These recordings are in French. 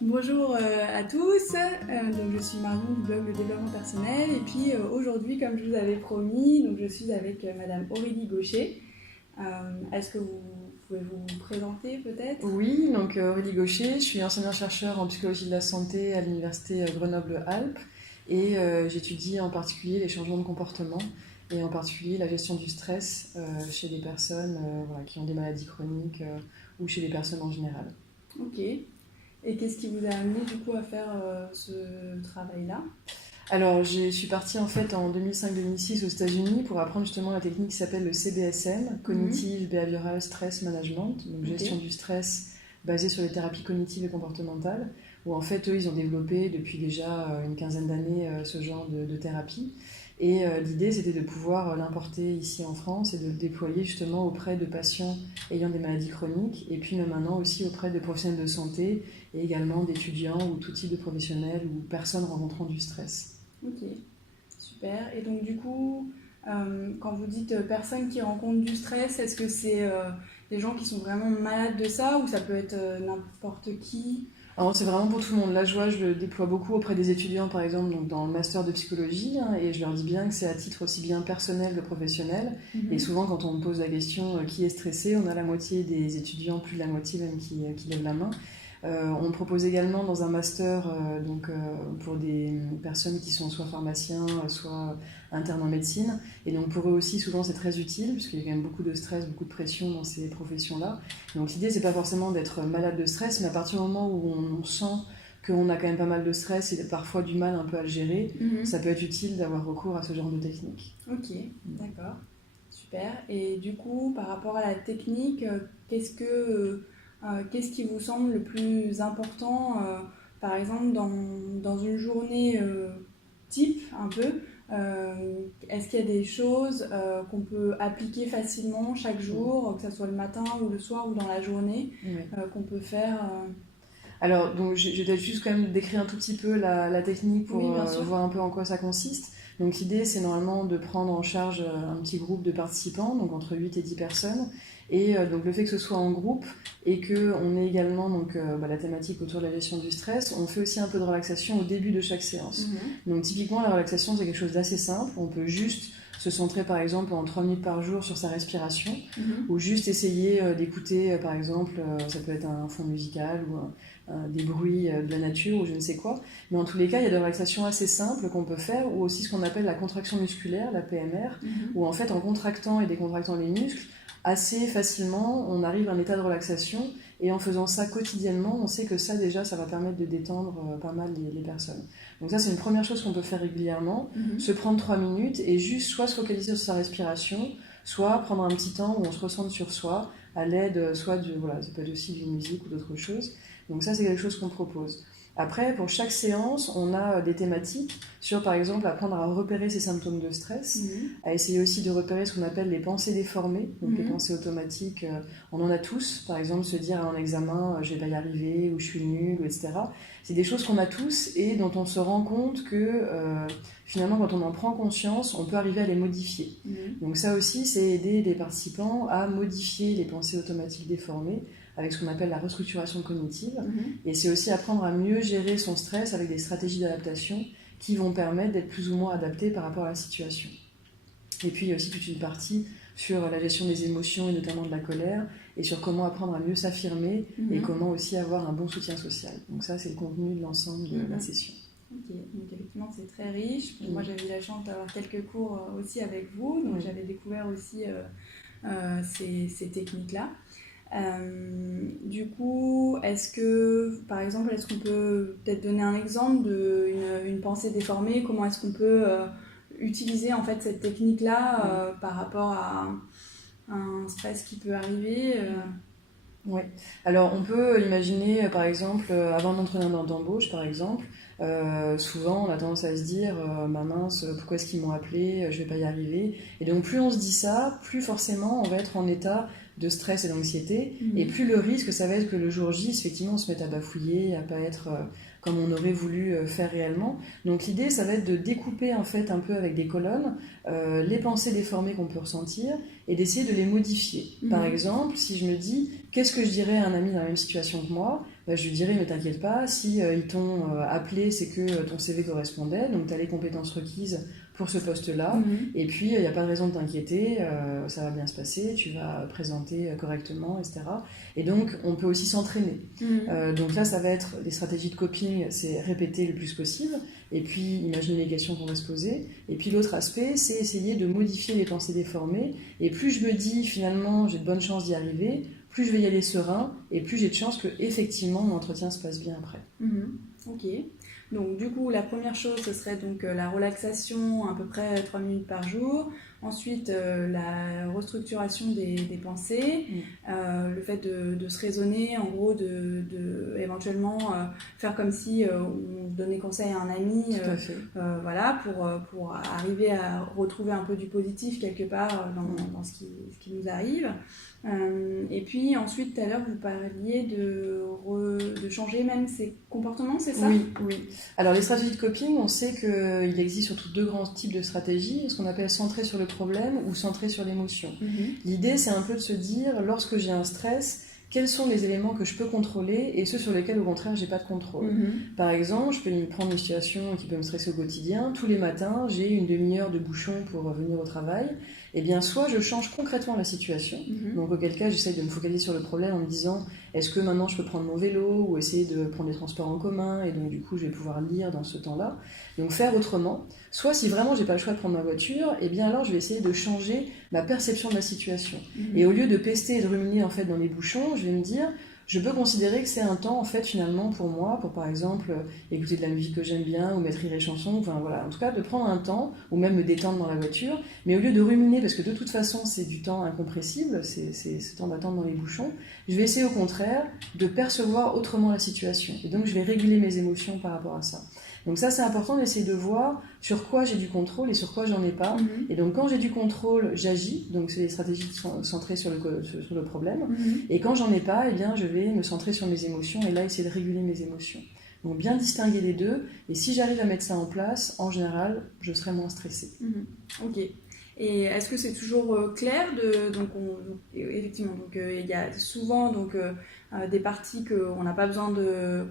Bonjour à tous, donc je suis Marion du blog Le Développement Personnel et puis aujourd'hui comme je vous avais promis, donc je suis avec Madame Aurélie Gaucher. Est-ce que vous pouvez vous présenter peut-être? Oui, donc Aurélie Gaucher, je suis enseignant-chercheur en psychologie de la santé à l'université Grenoble-Alpes et j'étudie en particulier les changements de comportement et en particulier la gestion du stress chez des personnes voilà, qui ont des maladies chroniques ou chez les personnes en général. Ok. Et qu'est-ce qui vous a amené du coup à faire ce travail-là? Alors, je suis partie en fait en 2005-2006 aux États-Unis pour apprendre justement la technique qui s'appelle le CBSM, Mhm. Cognitive Behavioral Stress Management, donc Ok. gestion du stress basée sur les thérapies cognitives et comportementales, où en fait eux ils ont développé depuis déjà une quinzaine d'années ce genre de thérapie. Et l'idée c'était de pouvoir l'importer ici en France et de le déployer justement auprès de patients ayant des maladies chroniques et puis maintenant aussi auprès de professionnels de santé et également d'étudiants ou tout type de professionnels ou personnes rencontrant du stress. Ok. Super. Et donc du coup, quand vous dites personnes qui rencontrent du stress, est-ce que c'est des gens qui sont vraiment malades de ça ou ça peut être n'importe qui? Alors c'est vraiment pour tout le monde. Là, je vois, je le déploie beaucoup auprès des étudiants, par exemple, donc dans le master de psychologie, hein, et je leur dis bien que c'est à titre aussi bien personnel que professionnel. Et Mhm. souvent, quand on me pose la question qui est stressé, on a la moitié des étudiants, plus de la moitié même, qui lèvent la main. On propose également dans un master pour des personnes qui sont soit pharmaciens, soit internes en médecine. Et donc pour eux aussi, souvent, c'est très utile, puisqu'il y a quand même beaucoup de stress, beaucoup de pression dans ces professions-là. Donc l'idée, c'est pas forcément d'être malade de stress, mais à partir du moment où on sent qu'on a quand même pas mal de stress et parfois du mal un peu à le gérer, ça Mhm. peut être utile d'avoir recours à ce genre de technique. Ok, d'accord, super. Et du coup, par rapport à la technique, qu'est-ce qui vous semble le plus important, par exemple, dans une journée type, un peu, est-ce qu'il y a des choses qu'on peut appliquer facilement chaque jour, que ce soit le matin ou le soir ou dans la journée, Ouais. qu'on peut faire Alors, donc, je vais juste quand même décrire un tout petit peu la technique Oui, pour bien sûr. voir un peu en quoi ça consiste. Donc, l'idée, c'est normalement de prendre en charge un petit groupe de participants, donc entre 8 et 10 personnes. Et donc, le fait que ce soit en groupe et qu'on ait également la thématique autour de la gestion du stress, on fait aussi un peu de relaxation au début de chaque séance. Mhm. Donc, typiquement, la relaxation, c'est quelque chose d'assez simple. On peut juste se centrer, par exemple, en 3 minutes par jour sur sa respiration Mhm. ou juste essayer d'écouter, par exemple, ça peut être un fond musical ou des bruits de la nature ou je ne sais quoi. Mais en tous les cas, il y a des relaxations assez simples qu'on peut faire, ou aussi ce qu'on appelle la contraction musculaire, la PMR, Mhm. où en fait en contractant et décontractant les muscles, assez facilement, on arrive à un état de relaxation, et en faisant ça quotidiennement, on sait que ça déjà, ça va permettre de détendre pas mal les personnes. Donc ça, c'est une première chose qu'on peut faire régulièrement, se Mhm. prendre 3 minutes et juste soit se focaliser sur sa respiration, soit prendre un petit temps où on se ressente sur soi, à l'aide soit voilà, ça peut être aussi d'une musique ou d'autre chose. Donc ça, c'est quelque chose qu'on propose. Après, pour chaque séance, on a des thématiques sur, par exemple, apprendre à repérer ses symptômes de stress, Mhm. à essayer aussi de repérer ce qu'on appelle les pensées déformées, donc les Mhm. pensées automatiques. On en a tous, par exemple, se dire à un examen, je vais pas y arriver, ou je suis nul, etc. C'est des choses qu'on a tous et dont on se rend compte que finalement, quand on en prend conscience, on peut arriver à les modifier. Mhm. Donc ça aussi, c'est aider les participants à modifier les pensées automatiques déformées avec ce qu'on appelle la restructuration cognitive. Mhm. Et c'est aussi apprendre à mieux gérer son stress avec des stratégies d'adaptation qui vont permettre d'être plus ou moins adapté par rapport à la situation. Et puis il y a aussi toute une partie sur la gestion des émotions et notamment de la colère et sur comment apprendre à mieux s'affirmer et Mhm. comment aussi avoir un bon soutien social. Donc ça, c'est le contenu de l'ensemble de la Mhm. session. Ok, donc effectivement c'est très riche. Bon, moi Mm. j'avais eu la chance d'avoir quelques cours aussi avec vous, donc Oui. j'avais découvert aussi ces techniques-là. Du coup, est-ce que, par exemple, est-ce qu'on peut peut-être donner un exemple d'une pensée déformée? Comment est-ce qu'on peut utiliser en fait cette technique-là Mm. par rapport à un stress qui peut arriver Oui. Alors, on peut imaginer, par exemple, avant d'entrer dans un d'embauche, par exemple, souvent on a tendance à se dire, ma mince, pourquoi est-ce qu'ils m'ont appelé, je vais pas y arriver. Et donc, plus on se dit ça, plus forcément on va être en état de stress et d'anxiété, et plus le risque, ça va être que le jour J, effectivement, on se mette à bafouiller, à pas être comme on aurait voulu faire réellement. Donc l'idée, ça va être de découper en fait un peu avec des colonnes les pensées déformées qu'on peut ressentir et d'essayer de les modifier. Par exemple, si je me dis, qu'est-ce que je dirais à un ami dans la même situation que moi, je lui dirais, ne t'inquiète pas, si ils t'ont appelé, c'est que ton CV correspondait, donc tu as les compétences requises pour ce poste-là, et puis il n'y a pas de raison de t'inquiéter, ça va bien se passer, tu vas présenter correctement, etc. Et donc on peut aussi s'entraîner. Donc là, ça va être des stratégies de coping, c'est répéter le plus possible, et puis imaginer les questions qu'on va se poser. Et puis l'autre aspect, c'est essayer de modifier les pensées déformées, et plus je me dis finalement j'ai de bonnes chances d'y arriver, plus je vais y aller serein, et plus j'ai de chances que effectivement mon entretien se passe bien après. Ok. Donc du coup, la première chose, ce serait donc la relaxation, à peu près 3 minutes par jour. Ensuite, la restructuration des pensées, le fait de se raisonner, en gros, éventuellement faire comme si on donnait conseil à un ami, voilà, pour arriver à retrouver un peu du positif quelque part dans ce qui nous arrive. Et puis ensuite, tout à l'heure, vous parliez de changer même ses comportements, c'est ça ? Oui. Alors les stratégies de coping, on sait qu'il existe surtout 2 grands types de stratégies, ce qu'on appelle centré sur le problème ou centré sur l'émotion. L'idée, c'est un peu de se dire, lorsque j'ai un stress, quels sont les éléments que je peux contrôler et ceux sur lesquels, au contraire, j'ai pas de contrôle. Par exemple, je peux prendre une situation qui peut me stresser au quotidien. Tous les matins, j'ai une demi-heure de bouchon pour venir au travail. Eh bien, soit je change concrètement la situation, donc auquel cas, j'essaye de me focaliser sur le problème en me disant, est-ce que maintenant je peux prendre mon vélo ou essayer de prendre les transports en commun et donc du coup, je vais pouvoir lire dans ce temps-là. Donc faire autrement. Soit si vraiment j'ai pas le choix de prendre ma voiture, eh bien alors je vais essayer de changer ma perception de la situation. Et au lieu de pester et de ruminer en fait dans les bouchons, je vais me dire, je peux considérer que c'est un temps en fait finalement pour moi, pour par exemple écouter de la musique que j'aime bien ou mettre rire et chanson, enfin voilà, en tout cas de prendre un temps ou même me détendre dans la voiture, mais au lieu de ruminer, parce que de toute façon c'est du temps incompressible, c'est ce temps d'attente dans les bouchons, je vais essayer au contraire de percevoir autrement la situation et donc je vais réguler mes émotions par rapport à ça. Donc ça, c'est important d'essayer de voir sur quoi j'ai du contrôle et sur quoi j'en ai pas. Et donc quand j'ai du contrôle, j'agis. Donc c'est des stratégies centrées sur le problème. Et quand j'en ai pas, eh bien, je vais me centrer sur mes émotions et là, essayer de réguler mes émotions. Donc bien distinguer les deux. Et si j'arrive à mettre ça en place, en général, je serai moins stressée. Ok. Et est-ce que c'est toujours clair effectivement, il y a souvent des parties qu'on n'a pas besoin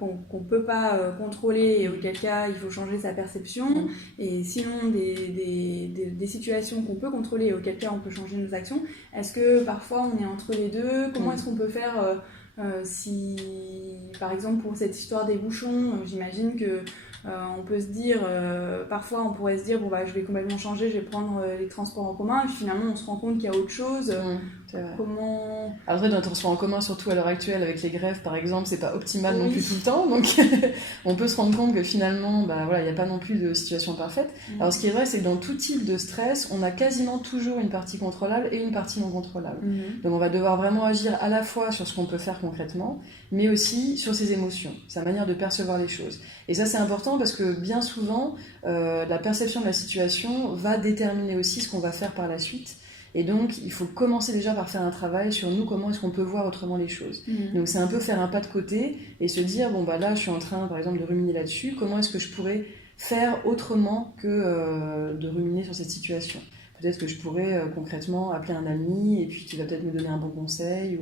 qu'on peut pas contrôler et auquel cas il faut changer sa perception, et sinon des situations qu'on peut contrôler et auquel cas on peut changer nos actions. Est-ce que parfois on est entre les deux ? Comment est-ce qu'on peut faire si, par exemple, pour cette histoire des bouchons, j'imagine que on peut se dire, parfois on pourrait se dire, je vais complètement changer, je vais prendre les transports en commun, et puis finalement on se rend compte qu'il y a autre chose. C'est vrai. Comment... Alors, dans les transports en commun, surtout à l'heure actuelle, avec les grèves par exemple, c'est pas optimal non plus tout le temps, donc on peut se rendre compte que finalement, il n'y a pas non plus de situation parfaite. Alors, ce qui est vrai, c'est que dans tout type de stress, on a quasiment toujours une partie contrôlable et une partie non contrôlable. Donc, on va devoir vraiment agir à la fois sur ce qu'on peut faire concrètement, mais aussi sur ses émotions, sa manière de percevoir les choses. Et ça, c'est important parce que bien souvent, la perception de la situation va déterminer aussi ce qu'on va faire par la suite. Et donc, il faut commencer déjà par faire un travail sur nous, comment est-ce qu'on peut voir autrement les choses. Donc, c'est un peu faire un pas de côté et se dire, là, je suis en train, par exemple, de ruminer là-dessus, comment est-ce que je pourrais faire autrement que de ruminer sur cette situation ? Peut-être que je pourrais concrètement appeler un ami et puis qui va peut-être me donner un bon conseil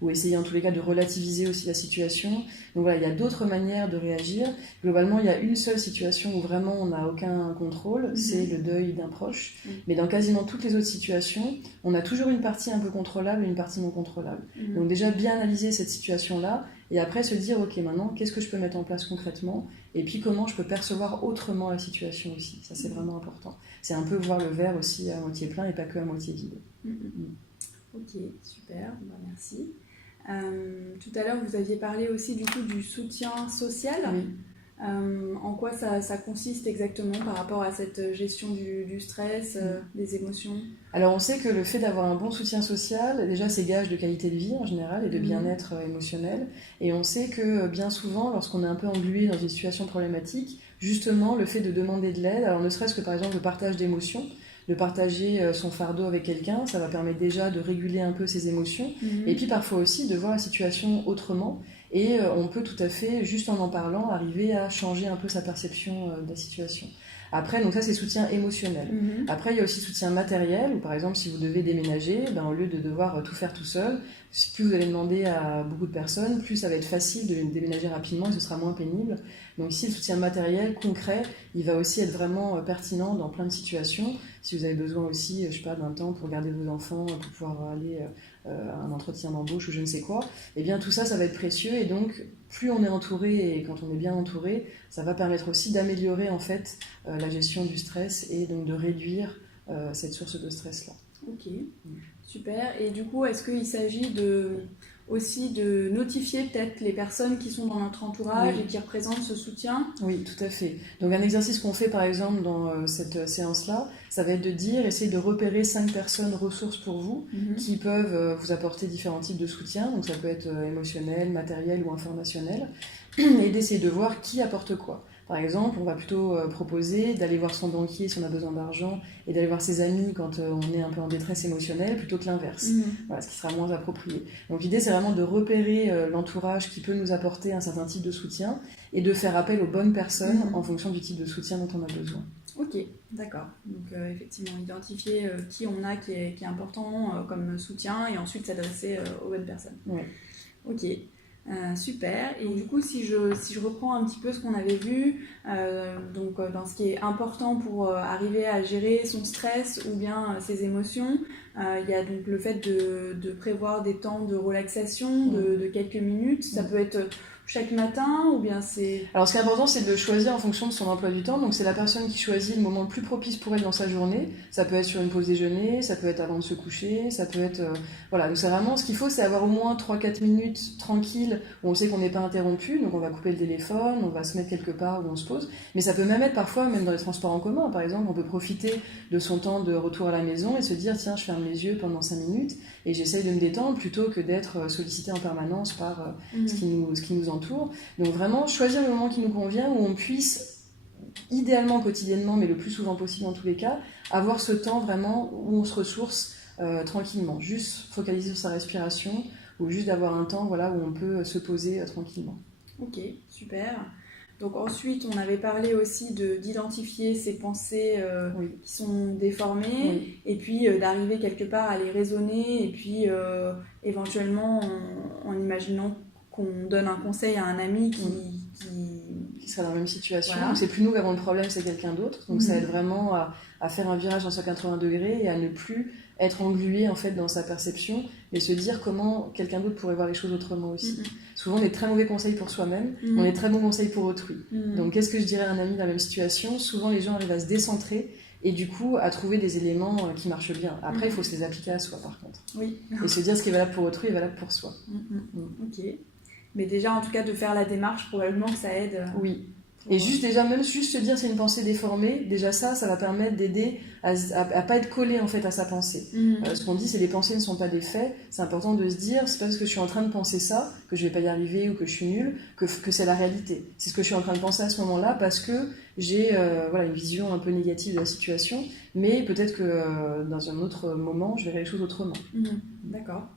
ou essayer en tous les cas de relativiser aussi la situation. Donc voilà, il y a d'autres manières de réagir. Globalement, il y a une seule situation où vraiment on n'a aucun contrôle, c'est le deuil d'un proche. Mais dans quasiment toutes les autres situations, on a toujours une partie un peu contrôlable et une partie non contrôlable. Donc déjà bien analyser cette situation-là et après se dire, ok, maintenant, qu'est-ce que je peux mettre en place concrètement et puis comment je peux percevoir autrement la situation aussi. Ça, c'est vraiment important. C'est un peu voir le verre aussi à moitié plein et pas que à moitié vide. Ok, super, merci. Tout à l'heure, vous aviez parlé aussi du coup du soutien social. En quoi ça consiste exactement par rapport à cette gestion du stress, des émotions ? Alors on sait que le fait d'avoir un bon soutien social, déjà c'est gage de qualité de vie en général et de bien-être émotionnel. Et on sait que bien souvent, lorsqu'on est un peu englué dans une situation problématique, justement le fait de demander de l'aide, alors ne serait-ce que par exemple le partage d'émotions, de partager son fardeau avec quelqu'un, ça va permettre déjà de réguler un peu ses émotions, et puis parfois aussi de voir la situation autrement, et on peut tout à fait, juste en parlant, arriver à changer un peu sa perception de la situation. Après, donc ça c'est soutien émotionnel. Après, il y a aussi soutien matériel, où par exemple, si vous devez déménager, au lieu de devoir tout faire tout seul, plus vous allez demander à beaucoup de personnes, plus ça va être facile de déménager rapidement et ce sera moins pénible. Donc ici, le soutien matériel, concret, il va aussi être vraiment pertinent dans plein de situations. Si vous avez besoin aussi, je sais pas, d'un temps pour garder vos enfants, pour pouvoir aller à un entretien d'embauche ou je ne sais quoi, eh bien tout ça, ça va être précieux, et donc plus on est entouré, et quand on est bien entouré, ça va permettre aussi d'améliorer en fait la gestion du stress, et donc de réduire cette source de stress-là. Ok, super. Et du coup, est-ce qu'il s'agit aussi de notifier peut-être les personnes qui sont dans notre entourage et qui représentent ce soutien? Oui, tout à fait. Donc un exercice qu'on fait par exemple dans cette séance-là, ça va être de dire, essayer de repérer 5 personnes ressources pour vous qui peuvent vous apporter différents types de soutien, donc ça peut être émotionnel, matériel ou informationnel, et d'essayer de voir qui apporte quoi. Par exemple, on va plutôt proposer d'aller voir son banquier si on a besoin d'argent, et d'aller voir ses amis quand on est un peu en détresse émotionnelle, plutôt que l'inverse. Voilà, ce qui sera moins approprié. Donc l'idée, c'est vraiment de repérer l'entourage qui peut nous apporter un certain type de soutien, et de faire appel aux bonnes personnes en fonction du type de soutien dont on a besoin. Ok, d'accord. Donc effectivement, identifier qui on a qui est important comme soutien, et ensuite s'adresser aux bonnes personnes. Oui. Ok. Super. Et du coup, si je reprends un petit peu ce qu'on avait vu, donc dans ce qui est important pour arriver à gérer son stress ou bien ses émotions, il y a donc le fait de prévoir des temps de relaxation de quelques minutes. Ça peut être chaque matin ou bien c'est... Alors ce qui est important, c'est de le choisir en fonction de son emploi du temps. Donc c'est la personne qui choisit le moment le plus propice pour elle dans sa journée. Ça peut être sur une pause déjeuner, ça peut être avant de se coucher, ça peut être... Voilà, donc c'est vraiment ce qu'il faut, c'est avoir au moins 3-4 minutes tranquilles où on sait qu'on n'est pas interrompu. Donc on va couper le téléphone, on va se mettre quelque part où on se pose. Mais ça peut même être parfois, même dans les transports en commun par exemple, on peut profiter de son temps de retour à la maison et se dire tiens, je ferme les yeux pendant 5 minutes et j'essaye de me détendre plutôt que d'être sollicité en permanence par ce qui nous entoure. Donc vraiment choisir le moment qui nous convient, où on puisse idéalement quotidiennement, mais le plus souvent possible dans tous les cas, avoir ce temps vraiment où on se ressource tranquillement, juste focaliser sur sa respiration, ou juste d'avoir un temps où on peut se poser tranquillement. Ok, super. Donc ensuite, on avait parlé aussi d'identifier ces pensées qui sont déformées, et puis d'arriver quelque part à les raisonner, et puis éventuellement en imaginant qu'on donne un conseil à un ami qui sera dans la même situation. Voilà. Donc c'est plus nous qui avons le problème, c'est quelqu'un d'autre. Donc ça aide vraiment à faire un virage en 180 degrés et à ne plus être englué en fait dans sa perception, mais se dire comment quelqu'un d'autre pourrait voir les choses autrement aussi. Souvent on est très mauvais conseils pour soi-même, on est très bons conseils pour autrui. Donc qu'est-ce que je dirais à un ami dans la même situation? Souvent les gens arrivent à se décentrer et du coup à trouver des éléments qui marchent bien. Après il faut se les appliquer à soi par contre. Oui. Et se dire ce qui est valable pour autrui est valable pour soi. Ok. Mais déjà en tout cas de faire la démarche, probablement que ça aide. Oui. Et juste déjà, même juste se dire c'est une pensée déformée, déjà ça va permettre d'aider à pas être collé en fait à sa pensée. Ce qu'on dit, c'est les pensées ne sont pas des faits. C'est important de se dire, c'est pas parce que je suis en train de penser ça que je vais pas y arriver ou que je suis nulle que c'est la réalité. C'est ce que je suis en train de penser à ce moment-là parce que j'ai une vision un peu négative de la situation, mais peut-être que dans un autre moment, je verrai les choses autrement. D'accord.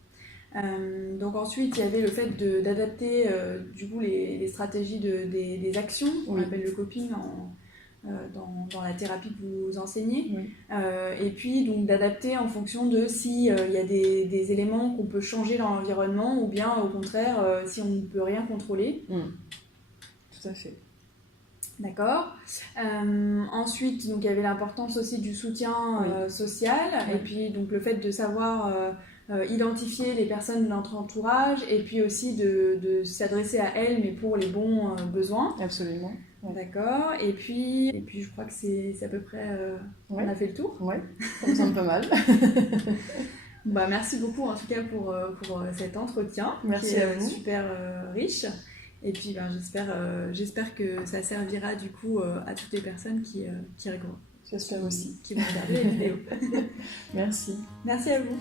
Donc ensuite, il y avait le fait d'adapter du coup les stratégies des actions, qu'on appelle le coping dans la thérapie que vous enseignez, et puis donc d'adapter en fonction de si y a des éléments qu'on peut changer dans l'environnement ou bien au contraire si on ne peut rien contrôler. Tout à fait. D'accord. Ensuite, donc il y avait l'importance aussi du soutien social, et puis donc le fait de savoir identifier les personnes de notre entourage, et puis aussi de s'adresser à elles, mais pour les bons besoins. Absolument. Ouais. D'accord. Et puis je crois que c'est à peu près... on a fait le tour. Oui, ça me semble pas mal. Merci beaucoup en tout cas pour cet entretien. Merci qui est à vous. Super riche. Et puis j'espère que ça servira du coup à toutes les personnes qui J'espère aussi. Qui vont regarder les vidéos. Merci. Merci à vous.